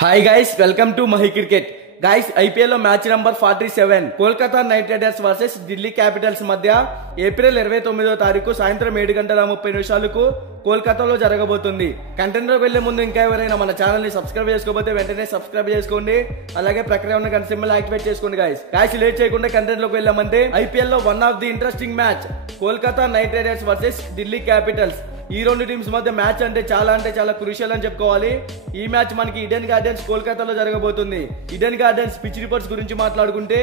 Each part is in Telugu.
Hi guys, welcome to Mahi cricket. Guys, IPL లో match number 47 Kolkata Knight Riders versus Delhi Capitals మధ్య ఏప్రిల్ 29వ తారీఖు సాయంత్రం 7:30 కోల్కతాలో జరగబోతుంది. కంటెంట్ లోకి వెళ్లే ముందు ఇంకా ఎవరైనా మన ఛానల్ ని సబ్స్క్రైబ్ చేసుకోకపోతే వెంటనే సబ్స్క్రైబ్ చేసుకోండి. అలాగే ప్రక్కన ఉన్న గంట సింబల్ యాక్టివేట్ చేసుకోండి. గైస్ లేట్ చేయకుండా కంటెంట్ లోకి వెళ్ళామంటే ఐపీఎల్ లో one of the interesting match Kolkata Knight Riders versus Delhi Capitals. ఈ రెండు టీమ్స్ మధ్య మ్యాచ్ అంటే చాలా క్రూషియల్ అని చెప్పుకోవాలి. ఈ మ్యాచ్ మనకి ఈడెన్ గార్డెన్స్ కోల్కతాలో జరగబోతుంది. ఈడెన్ గార్డెన్స్ పిచ్ రిపోర్ట్స్ గురించి మాట్లాడుకుంటే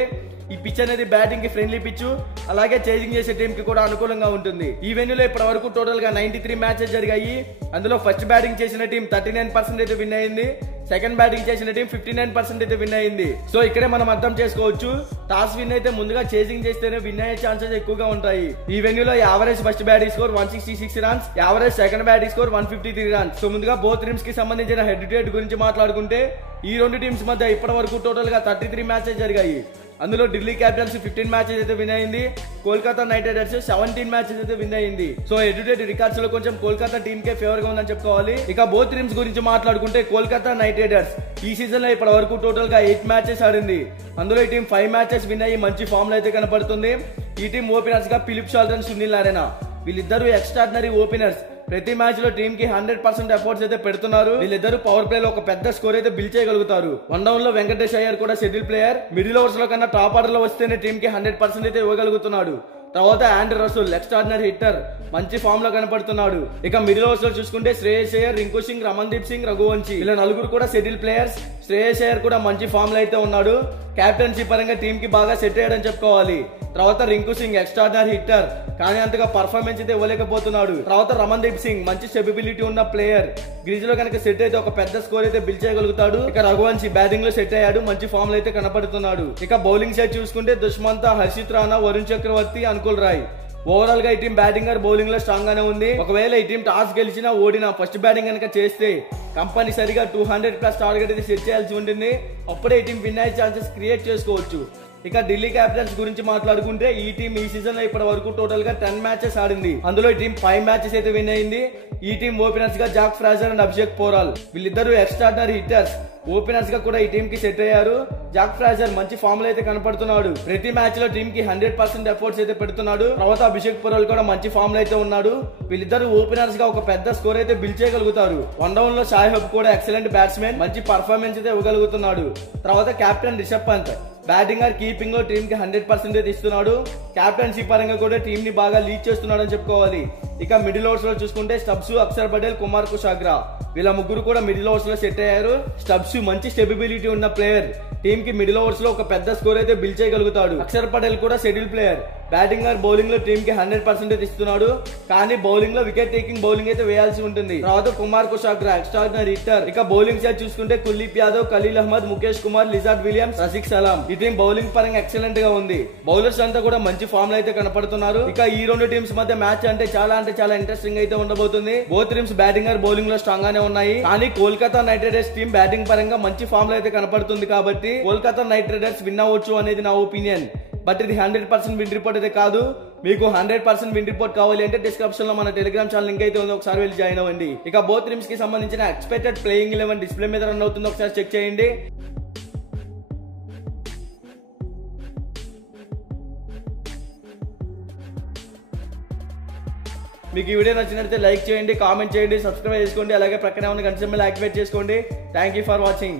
ఈ పిచ్ అనేది బ్యాటింగ్ కి ఫ్రెండ్లీ పిచ్, అలాగే చేజింగ్ చేసే టీం కి కూడా అనుకూలంగా ఉంటుంది. ఈ వెన్యూలో ఇప్పటి వరకు టోటల్ గా 93 మ్యాచెస్ జరిగాయి. అందులో ఫస్ట్ బ్యాటింగ్ చేసిన టీం 39% అయితే విన్ అయింది. సెకండ్ బ్యాటింగ్ చేసిన టీం 59% అయితే విన్ అయింది. సో ఇక్కడే మనం అర్థం చేసుకోవచ్చు, టాస్ విన్ అయితే ముందుగా చేజింగ్ చేస్తేనే విన్ అయ్యే ఛాన్సెస్ ఎక్కువగా ఉంటాయి. ఈ వెన్యూలో average first batting score 166 runs, average second batting score 153 runs. So ముందుగా బోత్ టీమ్స్ కి సంబంధించిన హెడ్ టు హెడ్ గురించి మాట్లాడుకుంటే ఈ రెండు టీమ్స్ మధ్య ఇప్పటి వరకు టోటల్ గా 33 మ్యాచెస్ జరిగాయి. అందులో ఢిల్లీ క్యాపిటల్స్ 15 మ్యాచెస్ అయితే విన్ అయింది. కోల్కతా నైట్ రైడర్స్ 17 మ్యాచెస్ అయితే విన్ అయింది. సో ఎడ్యుటేట్ రికార్డ్స్ లో కొంచెం కోల్కతా టీమ్ కే ఫేవర్ గా ఉందని చెప్పుకోవాలి. ఇక బోత్ టీమ్స్ గురించి మాట్లాడుకుంటే కోల్కతా నైట్ రైడర్స్ ఈ సీజన్ లో ఇప్పటి వరకు టోటల్ గా 8 మ్యాచెస్ ఆడింది. అందులో ఈ టీం 5 మ్యాచెస్ విన్ అయ్యి మంచి ఫామ్ లో అయితే కనపడుతుంది. ఈ టీం ఓపెనర్స్ గా ఫిలిప్ షాల్టన్, సునీల్ నారాయణ వీళ్ళిద్దరు ఎక్స్ట్రాడినరీ ఓపెనర్స్. ప్రతి మ్యాచ్ లో టీమ్ కి 100% ఎఫర్ట్స్ అయితే పెడుతున్నారు. వీళ్ళిద్దరు పవర్ ప్లే లో ఒక పెద్ద స్కోర్ అయితే బిల్ చేయగలుగుతారు. వన్ డౌన్ లో వెంకటేష్ అయ్యర్ కూడా షెడ్యూల్ ప్లేయర్. మిడిల్ ఓవర్స్ లో కన్నా టాప్ ఆర్డర్ లో వస్తేనే టీమ్ కి 100% అయితే ఇవ్వగలుగుతున్నాడు. తర్వాత ఆండ్రే రసూల్ ఎక్స్ట్రాడినరీ హిట్టర్, మంచి ఫామ్ లో కనపడుతున్నాడు. ఇక మిడిల్ ఓవర్స్ లో చూసుకుంటే శ్రేయస్ అయ్యర్, రింకు సింగ్, రమన్దీప్ సింగ్, రఘువంశీ ఇలా నలుగురు కూడా షెడ్యూల్ ప్లేయర్స్. శ్రేయస్ అయ్యర్ కూడా మంచి ఫామ్ లో అయితే ఉన్నాడు. కెప్టెన్సీ పరంగా టీమ్ కి బాగా సెట్ అయ్యాడని చెప్పుకోవాలి. తర్వాత రింకు సింగ్ ఎక్స్ట్రాడినరీ హిట్టర్, కానీ అంతగా పర్ఫార్మెన్స్ అయితే ఇవ్వలేకపోతున్నాడు. తర్వాత రమన్దీప్ సింగ్ మంచి స్టెబిలిటీ ఉన్న ప్లేయర్, గ్రీజ్ లో కనుక సెట్ అయితే ఒక పెద్ద స్కోర్ అయితే బిల్ చేయగలుగుతాడు. ఇక రఘువంశీ బ్యాటింగ్ లో సెట్ అయ్యాడు, మంచి ఫామ్ లో అయితే కనపడుతున్నాడు. ఇక బౌలింగ్ సైడ్ చూసుకుంటే దుష్మంత, హర్షిత్ రాణా, వరుణ్ చక్రవర్తి, అనుకుల్ రాయ్. ఓవరాల్ గా ఈ టీం బ్యాటింగ్ బౌలింగ్ లో స్ట్రాంగ్ గానే ఉంది. ఒకవేళ ఈ టీం టాస్ గెలిచినా ఓడినా ఫస్ట్ బ్యాటింగ్ కనుక చేస్తే కంపల్సరిగా 200+ టార్గెట్ అయితే సెట్ చేయాల్సి ఉంటుంది. అప్పుడే ఈ టీం విన్ అయ్యే ఛాన్సెస్ క్రియేట్ చేసుకోవచ్చు. ఇక ఢిల్లీ క్యాపిటల్స్ గురించి మాట్లాడుకుంటే ఈ టీం ఈ సీజన్ లో ఇప్పటి వరకు టోటల్ గా 10 మ్యాచెస్ ఆడింది. అందులో ఈ టీం 5 మ్యాచెస్ అయితే విన్ అయింది. ఈ టీం ఓపెనర్స్ గా జాక్ ఫ్రాజర్ అండ్ అభిషేక్ పోరాల్ వీళ్ళిద్దరు ఎక్స్ట్రాడినరీ హిట్టర్స్. ఓపెనర్స్ గా కూడా ఈ టీం కి సెట్ అయ్యారు. జాక్ ఫ్రాజర్ మంచి ఫామ్ లో అయితే కనపడుతున్నాడు. ప్రతి మ్యాచ్ లో టీం కి 100% ఎఫర్ట్స్ అయితే పెడుతున్నాడు. తర్వాత అభిషేక్ పోరాల్ కూడా మంచి ఫామ్ లో అయితే ఉన్నాడు. వీళ్ళిద్దరు ఓపెనర్స్ గా ఒక పెద్ద స్కోర్ అయితే బిల్ చేయగలుగుతారు. వన్ డౌన్ లో షాయిహబ్ కూడా ఎక్సలెంట్ బ్యాట్స్మెన్, మంచి పర్ఫార్మెన్స్ అయితే ఇవ్వగలుగుతున్నాడు. తర్వాత captain Rishabh Pant batting keeping లో టీమ్ కి 100% అయితే ఇస్తున్నాడు. కెప్టెన్సీ పరంగా కూడా టీం ని బాగా లీడ్ చేస్తున్నాడు అని చెప్పుకోవాలి. ఇక మిడిల్ ఓవర్స్ లో చూసుకుంటే స్టబ్స్, అక్షర్ పటేల్, కుమార్ కుషాగ్రా వీళ్ళ ముగ్గురు కూడా మిడిల్ ఓవర్స్ లో సెట్ అయ్యారు. స్టబ్స్ మంచి స్టెబిలిటీ ఉన్న ప్లేయర్, టీమ్ కి మిడిల్ ఓవర్స్ లో ఒక పెద్ద స్కోర్ అయితే బిల్ చేయగలుగుతాడు. అక్షర్ పటేల్ కూడా షెడ్యూల్ ప్లేయర్, బ్యాటింగ్ బౌలింగ్ లో టీమ్ కి 100% అయితే ఇస్తున్నాడు. కానీ బౌలింగ్ లో వికెట్ టేకింగ్ బౌలింగ్ అయితే వేయాల్సి ఉంటుంది. తర్వాత కుమార్ కుషాగ్రా ఎక్స్ట్రాడినరీ హిట్టర్. ఇక బౌలింగ్ సైడ్ చూసుకుంటే కుల్దీప్ యాదవ్, ఖలీల్ అహ్మద్, ముఖేష్ కుమార్, లిజార్డ్ విలియమ్స్, రషీద్ సలాం ఈ టీం బౌలింగ్ పరంగా ఎక్సలెంట్ గా ఉంది. బౌలర్స్ అంతా కూడా మంచి ఫామ్ లో అయితే కనపడుతున్నారు. ఇక ఈ రెండు టీమ్స్ మధ్య మ్యాచ్ అంటే చాలా ఇంట్రెస్టింగ్ అయితే ఉండబోతుంది. బోత్ టీమ్స్ బ్యాటింగ్ బౌలింగ్ లో స్ట్రాంగ్ గానే ఉన్నాయి. కానీ Kolkata Knight riders team batting పరంగా మంచి ఫామ్ లో అయితే కనపడుతుంది. కాబట్టి కోల్కతా నైట్ రైడర్స్ విన్ అవ్వచ్చు అనేది నా ఒపీనియన్. బట్ ఇది 100% విన్ రిపోర్ట్ అయితే కాదు. మీకు 100% విన్ రిపోర్ట్ కావాలి అంటే డిస్క్రిప్షన్ లో మన టెలిగ్రామ్ ఛానల్ లింక్ అయితే ఉంది, ఒకసారి వెళ్ళి జాయిన్ అవ్వండి. ఇక బోత్ టీమ్స్ కి సంబంధించిన ఎక్స్పెక్టెడ్ ప్లేయింగ్ 11 డిస్ప్లే మీద రన్ అవుతుంది, ఒకసారి చెక్ చేయండి. మీకు ఈ వీడియో నచ్చినట్లయితే లైక్ చేయండి, కామెంట్ చేయండి, సబ్స్క్రైబ్ చేసుకోండి. అలాగే ప్రక్కనే ఉన్న గంట సింబల్ యాక్టివేట్ చేసుకోండి. Thank you for watching.